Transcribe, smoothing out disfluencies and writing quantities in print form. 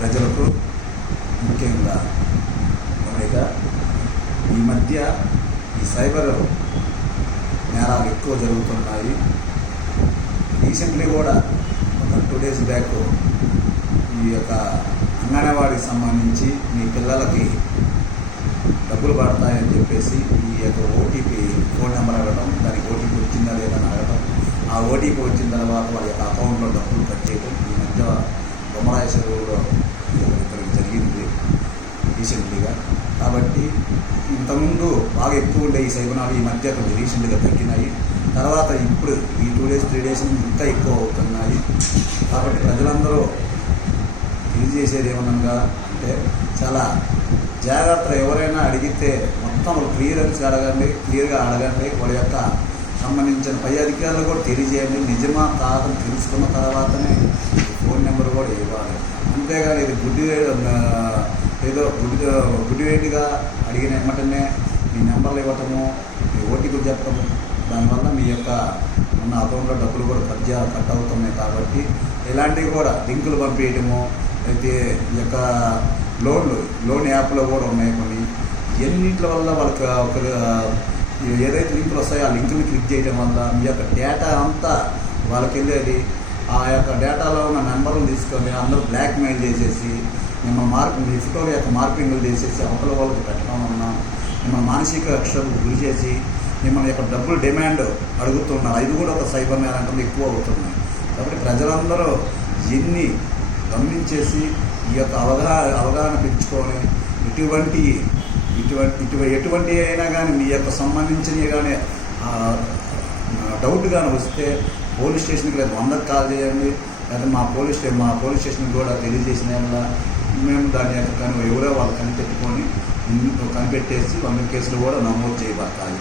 ప్రజలకు ముఖ్యంగా గమనిక, ఈ మధ్య ఈ సైబర్ నేరాలు ఎక్కువ జరుగుతున్నాయి. రీసెంట్లీ కూడా ఒక 2 days బ్యాక్ ఈ యొక్క అంగన్వాడీకి సంబంధించి మీ పిల్లలకి డబ్బులు పడతాయని చెప్పేసి ఈ యొక్క ఓటీపీ ఫోన్ నెంబర్ అడగడం, దానికి ఓటీపీ వచ్చిందా లేదా అని అడగడం, ఆ ఓటీపీ వచ్చిన తర్వాత వాళ్ళ యొక్క అకౌంట్లో డబ్బులు కట్ చేయడం ఈ మధ్య బొమ్మరాయేశ్వరంలో ఇక్కడికి జరిగింది రీసెంట్లీగా. కాబట్టి ఇంతకుముందు బాగా ఎక్కువ ఉండే ఈ సైబనాలు ఈ మధ్య కొంచెం రీసెంట్గా తగ్గినాయి. తర్వాత ఇప్పుడు ఈ 2 days 3 days ఇంకా ఎక్కువ అవుతున్నాయి. కాబట్టి ప్రజలందరూ తెలియజేసేది ఏమనగా అంటే చాలా జాగ్రత్తలు. ఎవరైనా అడిగితే మొత్తం క్లియర్గా అడగండి. వాళ్ళ యొక్క సంబంధించిన పై అధికారులు కూడా తెలియజేయండి. నిజమా కాదని తెలుసుకున్న తర్వాతనే ఫోన్ నెంబర్ కూడా ఇవ్వాలి. అంతేగాని ఇది గుడ్డివేటిగా అడిగిన వెంటనే మీ నెంబర్లు ఇవ్వటము, మీ ఓటీపీ చెప్పటము, దానివల్ల మీ యొక్క ఉన్న అకౌంట్లో డబ్బులు కూడా కట్ అవుతున్నాయి. కాబట్టి ఇలాంటివి కూడా లింకులు పంపించడము, అయితే ఈ యొక్క లోన్ యాప్లో కూడా ఉన్నాయి కొన్ని. ఎన్నింటి వల్ల వాళ్ళకి ఒక ఏదైతే లింకులు వస్తాయో ఆ లింకుని క్లిక్ చేయడం వల్ల మీ యొక్క డేటా అంతా వాళ్ళకి వెళ్ళేది. ఆ యొక్క డేటాలో ఉన్న నెంబర్లు తీసుకొని అందరూ బ్లాక్మెయిల్ చేసేసి మీ ఫోటోల యొక్క మార్పింగ్లు చేసేసి అవతల వాళ్ళకి పెట్టడం వలన మిమ్మల్ని మానసిక రక్షణకు గురి చేసి మిమ్మల్ని యొక్క డబ్బులు డిమాండ్ అడుగుతున్నారు. ఇది కూడా ఒక సైబర్ నేరాలు ఎక్కువ అవుతున్నాయి. కాబట్టి ప్రజలందరూ ఎన్ని గమనించేసి ఈ యొక్క అవగాహన పెంచుకొని ఎటువంటి అయినా కానీ మీ యొక్క సంబంధించినవి కానీ డౌట్ కానీ వస్తే పోలీస్ స్టేషన్కి లేదా 100కి కాల్ చేయండి. లేదా మా పోలీస్ స్టేషన్కి కూడా తెలియజేసిన వల్ల మేము దాని యొక్క ఎవరో వాళ్ళు కనిపెట్టుకొని కనిపెట్టేసి 100 కేసులు కూడా నమోదు చేయబడతాయి.